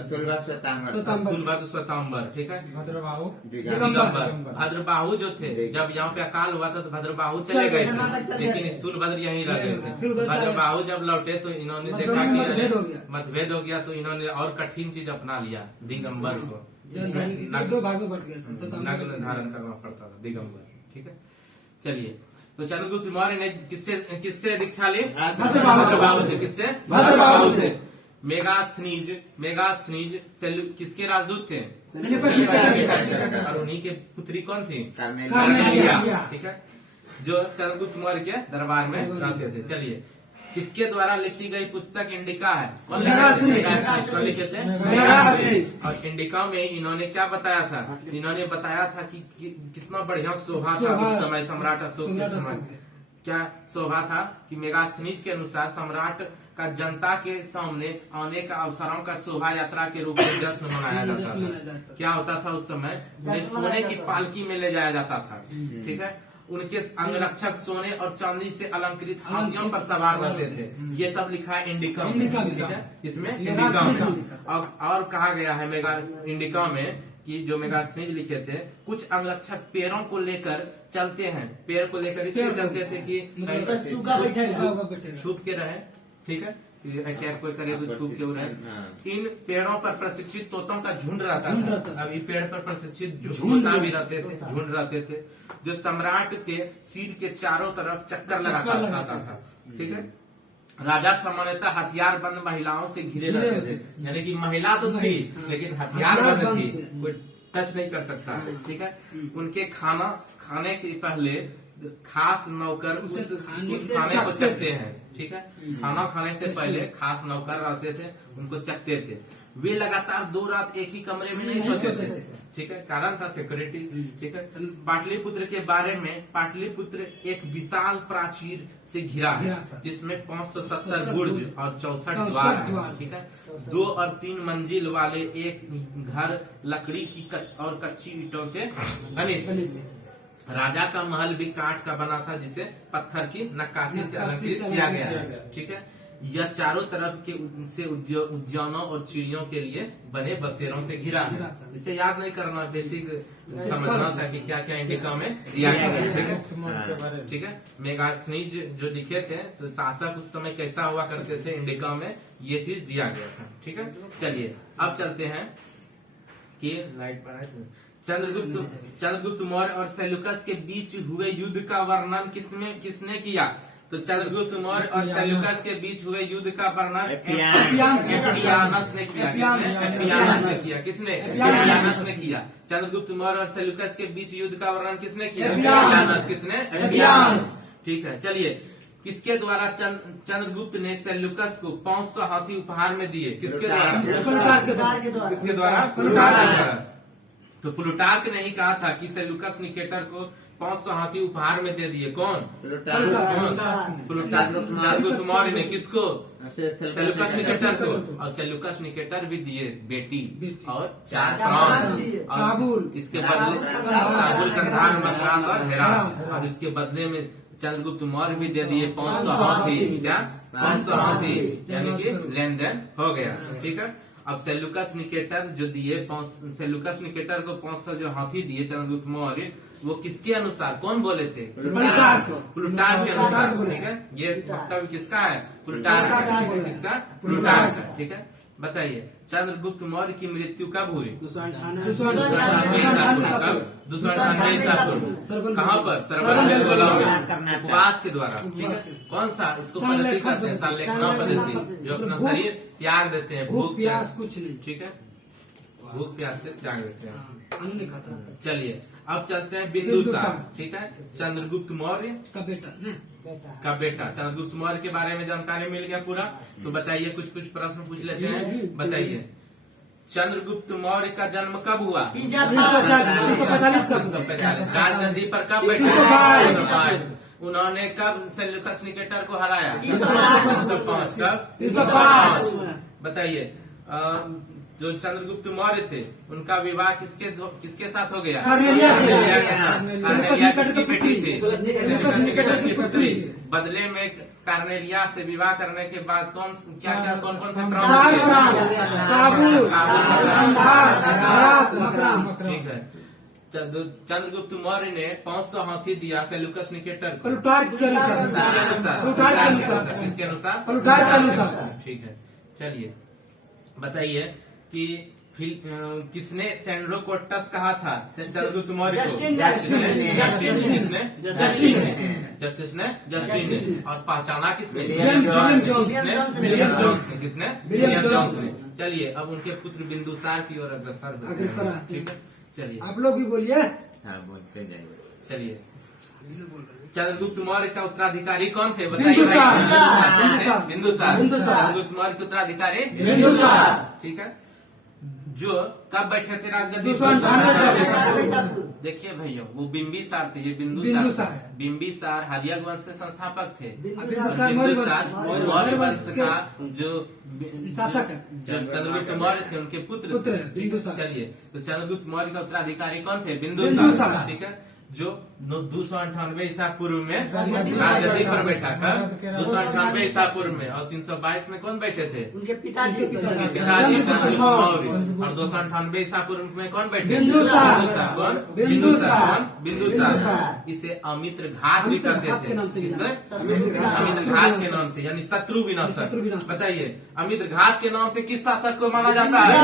स्थूलभद्र श्वेतांबर। ठीक है। दिगंबर। भद्रबाहु जो थे जब यहाँ पे अकाल हुआ था तो भद्रबाहु चले गए थे लेकिन स्थूलभद्र यहीं रह गए थे। भद्रबाहु जब लौटे तो इन्होंने देखा कि मतभेद हो गया तो इन्होंने और कठिन चीज अपना लिया दिगंबर को। 2 भागों बढ़ गया था। नग्न धारण करना पड़ता था दिगंबर। ठीक है। चलिए तो चंद्रगुप्त मौर्य ने किससे दीक्षा ली? भद्रबाहु से। किससे? भद्रबाहु से। मेगास्थनीज किसके राजदूत थे? और उन्हीं के पुत्री कौन थी? कार्नेलिया। ठीक है। जो चंद्रगुप्त मौर्य के दरबार में रहते थे। चलिए किसके द्वारा लिखी गई पुस्तक इंडिका है? कौन लिखे थे? और इंडिका में इन्होंने क्या बताया था? इन्होंने बताया था कि कितना बढ़िया शोभा था उस समय सम्राट अशोक के समय। क्या शोभा था कि मेगास्थनीज के अनुसार सम्राट का जनता के सामने आने का अवसरों का शोभा यात्रा के रूप में जश्न मनाया जाता था। क्या होता था उस समय? उन्हें सोने की पालकी में ले जाया जाता था। ठीक है। उनके अंगरक्षक सोने और चांदी से अलंकृत हाथियों पर सवार रहते थे। ये सब लिखा है इंडिका में। ठीक है। इसमें इंडिका में और कहा गया है इंडिका में कि जो मेगास्थनीज लिखे थे कुछ अंगरक्षक पैरों को लेकर चलते हैं। पैर को लेकर इसलिए चलते थे कि छुप के रहे। ठीक है। अटैक कोई करे तो छुप के रहे। इन पेड़ों पर प्रशिक्षित तोतों का झुंड रहता था। अभी पेड़ पर प्रशिक्षित झुंड भी रहते थे, झुंड रहते थे जो सम्राट के सिर के चारों तरफ चक्कर लगाता था। ठीक है। राजा सामान्यतः हथियार बंद महिलाओं से घिरे रहते थे, यानी कि महिला तो थी लेकिन हथियार बंद थी, कोई टच नहीं कर सकता। ठीक है, उनके खाने के पहले खास नौकर उस खाने को चखते हैं। ठीक है, खाना खाने से पहले खास नौकर रहते थे, उनको चखते थे। वे लगातार 2 रात एक ही कमरे में नहीं सोते थे। ठीक है, कारण था सिक्योरिटी। ठीक है, पाटलिपुत्र के बारे में, पाटलिपुत्र एक विशाल प्राचीर से घिरा है जिसमें 570 बुर्ज और 64 द्वार है। ठीक है, 2 और 3 मंजिल वाले एक घर लकड़ी की और कच्ची ईंटों से बने थे। राजा का महल भी काठ का बना था जिसे पत्थर की नक्काशी से अलंकृत किया गया है। ठीक है, यह चारों तरफ के से उद्यानों और चिड़ियों के लिए बने बसेरों से घिरा है। इसे याद नहीं करना, बेसिक समझना था कि क्या क्या इंडिका में दिया गया है। ठीक है, ठीक है, मेगास्थनीज जो लिखे थे तो शासक उस समय कैसा हुआ करते थे, इंडिका में ये चीज दिया गया था। ठीक है, चलिए अब चलते हैं कि लाइट पर है। चंद्रगुप्त मौर्य और सेल्यूकस के बीच हुए युद्ध का वर्णन किसने किया? तो चंद्रगुप्त मौर्य और सेल्यूकस के बीच हुए युद्ध का वर्णन एपियानस ने किया। किसने? एपियानस ने किया। चंद्रगुप्त मौर्य और सेल्यूकस के बीच युद्ध का वर्णन किसने किया? एपियानस। किसने? एपियानस। ठीक है, चलिए, किसके द्वारा चंद्रगुप्त ने सेल्यूकस को 500 हाथी उपहार में दिए? किसके द्वारा? किसके द्वारा? प्लूटार्क के द्वारा। तो प्लूटार्क ने ही कहा था कि सेल्यूकस निकेटर को 500 हाथी उपहार में दे दिए। कौन? चंद्रगुप्त मौर्य ने किसको? सेल्यूकस निकेटर को। और सेल्यूकस निकेटर भी दिए बेटी और 4 प्राण, और इसके बदले काबुल, कंधार, मथुरा और हेरात। और इसके बदले में चंद्रगुप्त मौर्य भी दे दिए 500 हाथी। क्या? 500 हाथी, यानी कि लेन देन हो गया। ठीक है, अब सेल्यूकस निकेटर जो दिए, सेल्यूकस निकेटर को 500 जो हाथी दिए चंद्रगुप्त मौर्य, वो किसके अनुसार? कौन बोले थे? प्लूटार्क के अनुसार। ठीक है, ये वक्तव्य किसका है? प्लूटार्क। किसका? प्लूटार्क। ठीक है, बताइए चंद्रगुप्त मौर्य की मृत्यु कब हुई? 298 ईसा पूर्व। कहाँ पर? सरवन उपवास के द्वारा। ठीक है, कौन सा? इसको पद्धति करते हैं, संलेखना पद्धति, जो अपना शरीर त्याग देते हैं, भूख प्यास कुछ नहीं। ठीक है, भूख प्यास से त्याग देते हैं। चलिए अब चलते हैं बिंदुसार। ठीक है, चंद्रगुप्त मौर्य का बेटा चंद्रगुप्त मौर्य के बारे में जानकारी मिल गया पूरा। तो बताइए, कुछ प्रश्न पूछ लेते हैं। बताइए, चंद्रगुप्त मौर्य का जन्म कब हुआ? 345। राजगद्दी पर कब बैठे? 322। उन्होंने कब सेल्यूकस निकेटर को हराया? 305। कब? 305। बताइए, जो चंद्रगुप्त मौर्य थे उनका विवाह किसके साथ हो गया? कार्नेलिया किसकी बेटी थी? सेल्यूकस की पुत्री। बदले में कार्नेलिया से विवाह करने के बाद कौन से प्राण? ठीक है, चंद्रगुप्त मौर्य ने 500 हाथी दिया सेल्यूकस निकेटर को। किसके अनुसार? ठीक है, चलिए बताइए कि किसने सेंड्रोकोटस कहा था चंद्रगुप्त मौर्य को? जस्टिस ने। और पहचाना किसने? विलियम जोन्स ने। किसने? विलियम जोन्स ने। चलिए अब उनके पुत्र बिंदुसार की ओर अग्रसर। ठीक है, चलिए आप लोग भी बोलिए। हाँ, बोलते जाइए। चलिए, चंद्रगुप्त मौर्य का उत्तराधिकारी कौन थे? बताइए। बिंदुसार। चंद्रगुप्त मौर्य के उत्तराधिकारी बिंदुसार। ठीक है, जो कब बैठे थे राजगद्दी? देखिए भैया, वो बिंबिसार थे, ये बिंदुसार। बिंबिसार हर्यक वंश के संस्थापक थे। बिंबिसार मौर्य वंश का जो चंद्रगुप्त मौर्य थे उनके पुत्र। चलिए, तो चंद्रगुप्त मौर्य का उत्तराधिकारी कौन थे? बिंदुसार। ठीक है, जो 298 ईसा पूर्व में राजगद्दी पर बैठा। कर 298 ईसा पूर्व में। और 322 में कौन बैठे थे? उनके पिताजी चंद्रगुप्त मौर्य। और 298 ईसा पूर्व में कौन बैठे? बिंदुसार। इसे अमित्र घात भी कहते थे। इसे अमित्र घात के नाम से, यानी शत्रु विनाशक। बताइए, अमित्र घात के नाम से किस शासक को माना जाता है?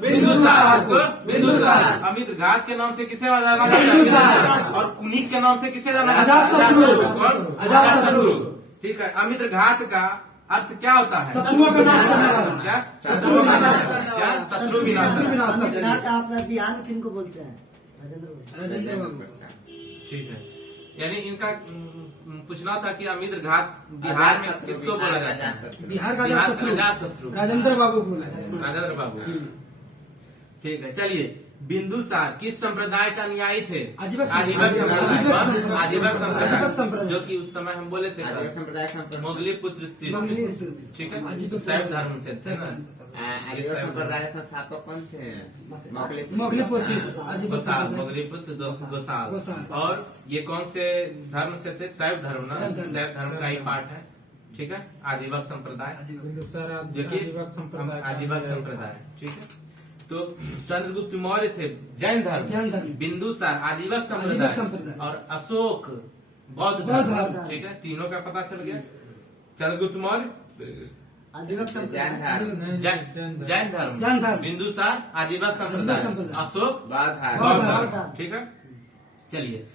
बिंदुसार। अमित्र घात के नाम से किसे जाना जाता है? और कुनिक के नाम से किसे जाना जाता है? अजातशत्रु। ठीक है। अमित्र घात का अर्थ क्या होता है? शत्रुओं का नाश करने वाला। क्या? शत्रु विनाशक। क्या? शत्रु विनाशक। विनाशक। विनाश आपने बिहार में किनको बोलते हैं? राजेंद्र बाबू। राजेंद्र बाबू। ठीक है, यानी इनका पूछना था कि अमित्र घात बिहार में किसको बोला जाता है? बिहार का बिहार अजात का शत्रु शत्रु राजेंद्र बाबू को बोला जाता है। राजेंद्र बाबू। ठीक है, चलिए। बिंदुसार किस संप्रदाय का अनुयायी थे? आजीवक आजीवक संप्रदाय। संप्रदाय। आजीवक आजीवक संप्रदाय, संप्रदाय। जो कि उस समय हम बोले थे आजीवक संप्रदाय का मोगली पुत्र मोगली तीस। पुत्र। ठीक है, आजीवक शैव संप्रदाय। धर्म से थे ना। आजीवक संप्रदाय के संस्थापक कौन थे? मोगली पुत्र आजीवक गोसाल, संप्रदाय। मोगली पुत्र गोसाल। गोसाल। और ये कौन से धर्म से थे? शैव धर्म ना। शैव धर्म। शैव धर्म का ही पार्ट है। ठीक है, आजीवक संप्रदाय, आजीवक। जो कि आजीवक संप्रदाय। ठीक है, तो चंद्रगुप्त मौर्य थे जैन जैन धर्म, धर्म। बिंदुसार आजीवक आजीवक संप्रदाय संप्रदाय। और अशोक बौद्ध बौद्ध धर्म। धर्म। ठीक है, तीनों का पता चल गया। चंद्रगुप्त मौर्य आजीवक संप्रदाय। जैन जैन धर्म, धर्म। बिंदुसार आजीवक संप्रदाय, संप्रदाय। अशोक बौद्ध बौद्ध धर्म। धर्म। ठीक है, चलिए।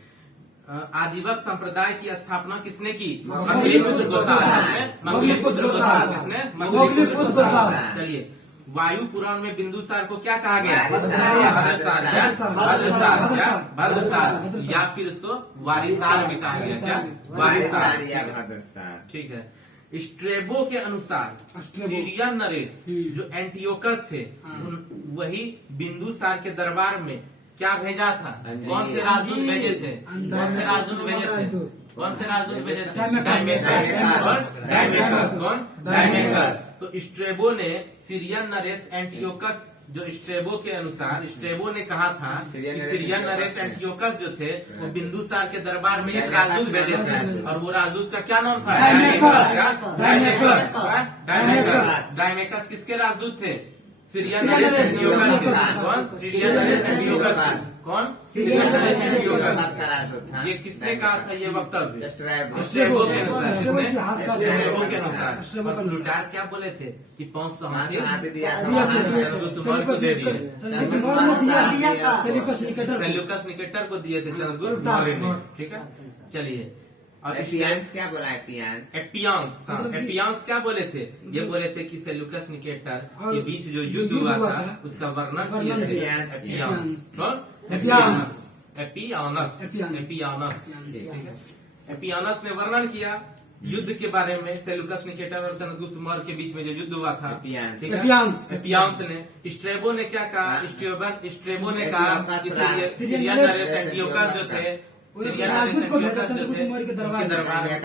आजीवक संप्रदाय की स्थापना किसने की? मोगली मोगलीपुत्र पुत्र गोसाल। गोसाल। मोगलीपुत्र गोसाल। किसने? मोगलीपुत्र गोसाल। चलिए, वायु पुराण में बिंदुसार को क्या कहा गया? भद्रसार। भद्रसार। क्या? भद्रसार। क्या? भद्रसार, या फिर इसको वारिसार भी कहा गया। क्या? वारिसार या भद्रसार। ठीक है। स्ट्रेबो के अनुसार स्ट्रेबो। सीरियन नरेश जो एंटियोकस थे, वही बिंदुसार के दरबार में क्या भेजा था? कौन से राजदूत भेजे थे? कौन से राजदूत भेजे थे? कौन से राजदूत भेजे थे? डायमेकस। और डायमेकस। कौन? डायमेकस। तो स्ट्रेबो ने सीरियन नरेश एंटियोकस, जो स्ट्रेबो के अनुसार स्ट्रेबो ने कहा था कि सीरियन नरेश एंटियोकस जो थे वो बिंदुसार के दरबार में एक राजदूत भेजे थे, और वो राजदूत का क्या नाम था? डायमेकस। डायमेकस। डायमेकस। डायमेकस किसके राजदूत थे? सीरियन नरेश एंटियोकस के। कौन? सीरियन नरेश एंटियोकस के। कौन? Syrian Naresh Antiochus. ये किसने कहा था ये वक्तव्य? स्ट्रेबो के अनुसार। किसने? स्ट्रेबो के अनुसार। और प्लूटार्क क्या बोले थे कि 500 हाथी दिया चंद्रगुप्त मौर्य को दे दिए। चंद्रगुप्त मौर्य ने दिया। सेल्यूकस निकेटर को। सेल्यूकस निकेटर को दिए थे चंद्रगुप्त मौर्य ने। ठीक है, चलिए। और एपियंस क्या बोला? एपियंस। एपियांस। हाँ, मतलब कि- एपियांस क्या बोले थे? ये बोले थे कि सेल्यूकस निकेटर और के बीच जो युद्ध हुआ था उसका वर्णन किए वर्णन थे। किया। एपियांस। कौन? एपियांस। एपियानस। एपियांस। एपियानस। एपियानस ने वर्णन किया युद्ध के बारे में, सेल्यूकस निकेटर और चंद्रगुप्त मौर्य के बीच में जो युद्ध हुआ था। एपियांस। ठीक है? एपियांस। एपियांस ने। स्ट्रेबो ने क्या कहा? स्ट्रेबो ने कहा कि एपियांस। सीरियन नरेश एंटियोकस जो थे, वो सीरियन राजदूत नरेश को भेजा एंटियोकस जो चंद्रगुप्त थे, मौर्य के दरबार उनके में। दरबार में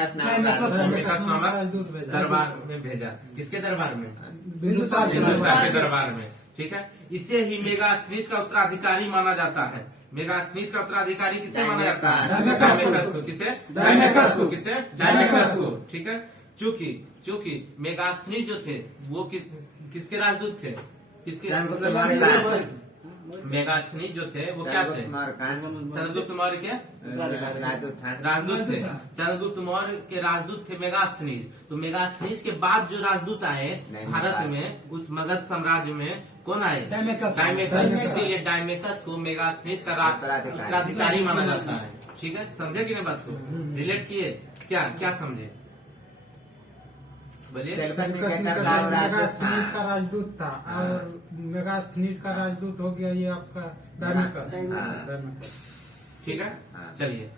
डायमेकस नामक दरबार में भेजा। किसके दरबार में? बिंदुसार के बिंदुसार के दरबार। दरबार में। ठीक है, इसे ही मेगास्थनीज का उत्तराधिकारी माना जाता है। मेगास्थनीज का उत्तराधिकारी किसे माना जाता है? डायमेकस को। डायमेकस को। किसे? डायमेकस को। किसे? डायमेकस डायमेकस को। को। ठीक है, चूंकि मेगास्थनीज जो थे वो किसके राजदूत थे? किसके? चंद्रगुप्त मौर्य। मेगास्थनीज जो थे वो क्या थे? चंद्रगुप्त मौर्य के राजदूत था। राजदूत थे। राजदूत था। चंद्रगुप्त मौर्य के राजदूत थे मेगास्थनीज। तो मेगास्थनीज के बाद जो राजदूत आए भारत में, उस मगध साम्राज्य में कौन आए? डायमेकस। डायमेकस। इसीलिए डायमेकस को मेगास्थनीज का उत्तराधिकारी माना जाता है। ठीक है, समझे कि नहीं बात को? रिलेट किए? क्या समझे? बोलिए। सेल्यूकस निकेटर का राजदूत था। मेगास्थनीज का राजदूत था और मेगास्थनीज का राजदूत हो गया ये आपका डायमेकस। हाँ। ठीक है, हाँ। चलिए।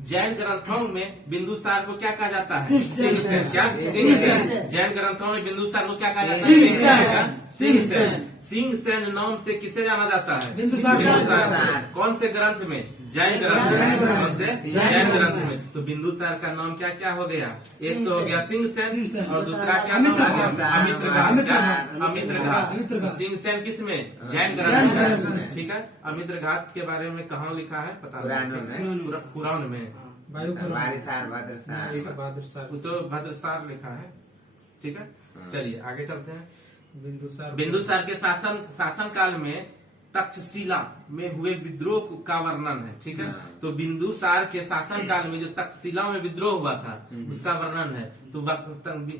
जैन ग्रंथों में बिंदुसार को क्या कहा जाता है? सिंहसेन। सिंहसेन। क्या? सिंहसेन। सिंहसेन। जैन ग्रंथों में बिंदुसार को क्या कहा जाता है? सिंहसेन। क्या? सिंहसेन। सिंहसेन नाम से किसे जाना जाता है? बिंदुसार। बिंदुसार। कौन से ग्रंथ में? जैन ग्रंथ जैन में। ग्रंथ। कौन से? जैन ग्रंथ में। तो बिंदुसार का नाम क्या क्या हो गया? एक तो हो गया सिंहसेन सिंहसेन। और दूसरा क्या नाम हो गया? अमित्रघात। अमित्रघात। अमित्रघात। अमित्रघात। सिंहसेन किसमें? जैन जैन ग्रंथ ग्रंथ में। में। ठीक है, अमित्रघात के बारे में कहाँ लिखा है पता पुराणों नहीं। में। पुराण में। वारिसार भद्रसार। ठीक है, वो तो भद्रसार लिखा है। ठीक है, चलिए आगे चलते हैं। बिंदुसार के शासन काल में तक्षशिला में हुए विद्रोह का वर्णन है। ठीक है, हाँ। तो बिंदुसार के शासन काल में जो तक्षशिला में विद्रोह हुआ था उसका वर्णन है। तो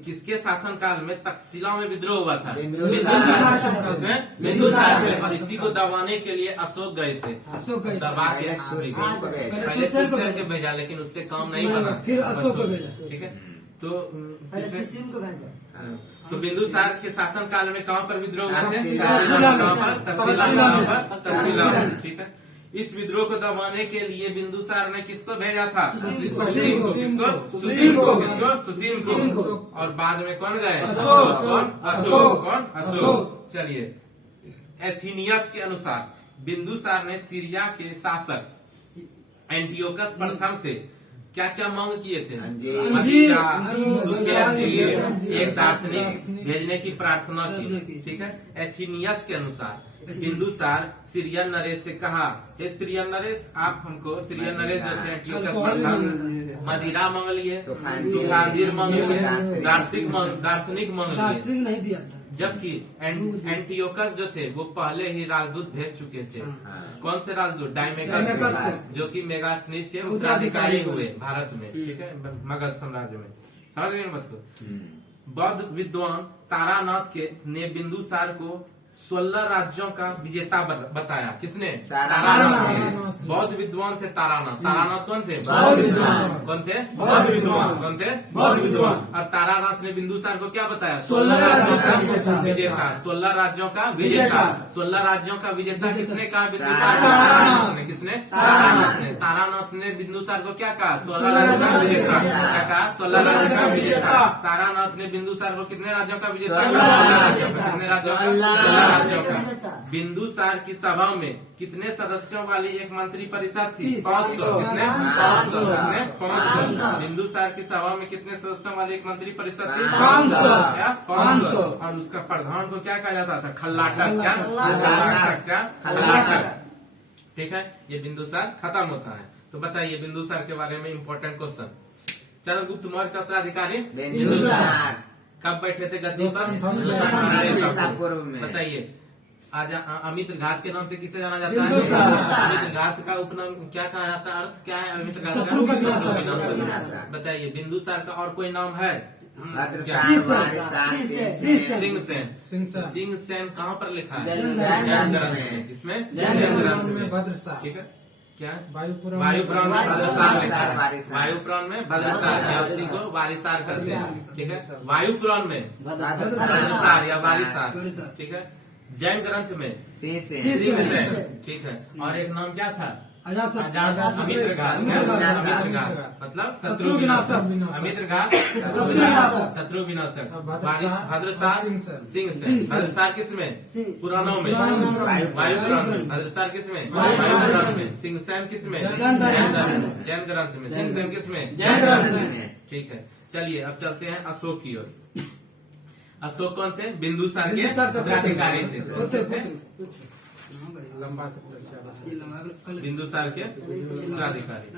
किसके शासन काल में तक्षशिला में विद्रोह हुआ था? बिंदुसार। उसमें बिंदुसार थे, और इसी को दबाने के लिए अशोक गए थे। अशोक गए थे। दबा के पहले सुरसेन को भेजा। पहले सुरसेन को भेजा, लेकिन उससे काम नहीं बना। फिर अशोक को भेजा। ठीक है, तो पहले इसमें सुशील को भेजा। तो बिंदुसार के शासन काल में कहाँ पर विद्रोह हुए थे? तक्षशिला में। कहाँ पर? तक्षशिला में। तक्षशिला में, ठीक है। इस विद्रोह को दबाने के लिए बिंदुसार ने किसको भेजा था? सुशील किसको? सुशील को। किसको? सुशील को। और बाद में कौन गए? अशोक। कौन? अशोक। कौन? अशोक। चलिए, एथीनियस के अनुसार बिंदुसार ने सीरिया के शासक एंटियोकस प्रथम से क्या क्या मांग किए थे? अंजीर। मदिरा, अंजीर, सूखे अंजीर, अंजीर, एक दार्शनिक दार्शनिक भेजने की प्रार्थना प्रार्थना की। की। ठीक है। एथीनियस के अनुसार बिंदुसार सीरियन नरेश से कहा, हे सीरियन नरेश, आप हमको सीरियन नरेश जो थे एंटियोकस प्रथम मदिरा मांग लिए, सुखांजीर मांग लिए, दार्शनिक मांग लिए। दार्शनिक नहीं दिया था। जबकि एंटियोकस जो थे वो पहले ही राजदूत भेज चुके थे। हाँ। कौन से राजदूत? डायमेकस डायमेकस, जो कि मेगास्थनीज के उत्तराधिकारी हुए भारत में। ठीक है, मगध साम्राज्य में। समझ गए बात को? बौद्ध विद्वान तारानाथ ने बिंदुसार को 16 राज्यों का विजेता बताया। किसने? तारानाथ ने। बौद्ध विद्वान थे तारानाथ। तारानाथ कौन थे? बौद्ध विद्वान। कौन थे? बौद्ध विद्वान। कौन थे? बौद्ध विद्वान। और तारानाथ ने बिंदुसार को क्या बताया? 16 राज्यों का विजेता। 16 राज्यों का विजेता। 16 राज्यों का विजेता किसने कहा? बिंदुसार को। तारानाथ ने। किसने? तारानाथ ने। तारानाथ ने बिंदुसार को क्या कहा? 16 राज्यों का विजेता। क्या कहा? 16 राज्यों का विजेता। तारानाथ ने बिंदुसार को कितने राज्यों का विजेता? 16 राज्यों का। कितने राज्यों का? 16 राज्यों का। बिंदुसार की सभा में कितने सदस्यों वाली एक मंत्री परिषद थी? 500। कितने? 500। कितने? 500। बिंदुसार की सभा में कितने सदस्यों वाली एक मंत्री परिषद थी? 500। क्या? 500। और उसका प्रधान को क्या कहा जाता था? खल्लाटक। क्या? खल्लाटक। क्या? खल्लाटक। ठीक है, ये बिंदुसार खत्म होता है। तो बताइए बिंदुसार के बारे में इम्पोर्टेंट क्वेश्चन। चंद्रगुप्त मौर्य का उत्तराधिकारी बिंदुसार। कब बैठे थे गद्दी पर? पूर्व में। बताइए, आज अमित घात के नाम से किसे जाना जाता बिंदुसार। है? अमित घात का उपनाम क्या कहा जाता है? अर्थ क्या है अमित घात शत्रु का का? विनाश। शत्रु का विनाश। बताइए बिंदुसार का और कोई नाम है? सिंह सेन। सिंह सेन कहाँ पर लिखा है? जैन जैन ग्रंथ में। इसमें जैन जैन ग्रंथ में में। भद्रसार। ठीक है, क्या? वायुपुराण वायुपुराण में भद्रसार लिखा है। वारिसार। वायुपुराण में भद्रसार, उसी को वारिसार करते हैं। ठीक है, वायुपुराण में भद्रसार या वारिसार। ठीक है, जैन ग्रंथ में सिंह सिंह सेन। सिंह सेन। सेन। ठीक है, और एक नाम क्या था? अजातशत्रु। अमित्र घात। अमित्र घात मतलब शत्रु विनाशक। अमित्र घात शत्रु विनाशक। शत्रु विनाशक। भद्रसार। भद्रसार सिंह सेन। सिंह सिंह सेन। सेन। भद्रसार किसमें? सिंह। पुराणों में। पुराणों में। वायुपुराण में। भद्रसार किसमें? वायुपुराण में। सिंह सेन किसमें? जैन ग्रंथ में। जैन ग्रंथ में। सिंह सेन किसमें? जैन ग्रंथ में। ठीक है, चलिए अब चलते हैं अशोक की ओर। अशोक कौन थे? बिंदुसार के बिंदुसार का उत्तराधिकारी थे। कौन से थे? लंबा चक्कर से आवाज। बिंदुसार के उत्तराधिकारी।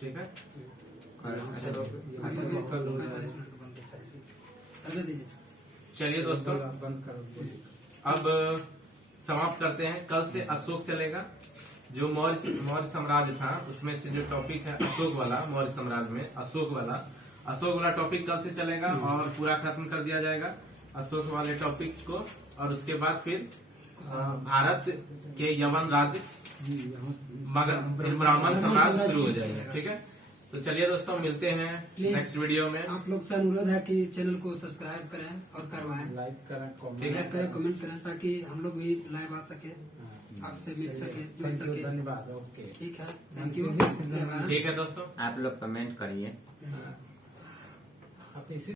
ठीक है, चलिए दोस्तों बंद करो। अब समाप्त करते हैं। कल से अशोक चलेगा। जो मौर्य साम्राज्य था उसमें से जो टॉपिक है अशोक वाला, मौर्य साम्राज्य में अशोक वाला टॉपिक कल से चलेगा और पूरा खत्म कर दिया जाएगा अशोक वाले टॉपिक को। और उसके बाद फिर भारत के यवन राज्य, फिर ब्राह्मण साम्राज्य शुरू हो जाएगा। ठीक है, तो चलिए दोस्तों मिलते हैं Please. नेक्स्ट वीडियो में। आप लोग से अनुरोध है कि चैनल को सब्सक्राइब करें और करवाएं, लाइक करें, ठीक है। लाइक करें, कमेंट करें, ताकि हम लोग भी लाइव आ सके, आपसे मिल सके, जुड़ थैंक यू, सके। धन्यवाद। ओके। ठीक है, थैंक यू। धन्यवाद। ठीक है दोस्तों। आप लोग कमेंट करिए। आप इसी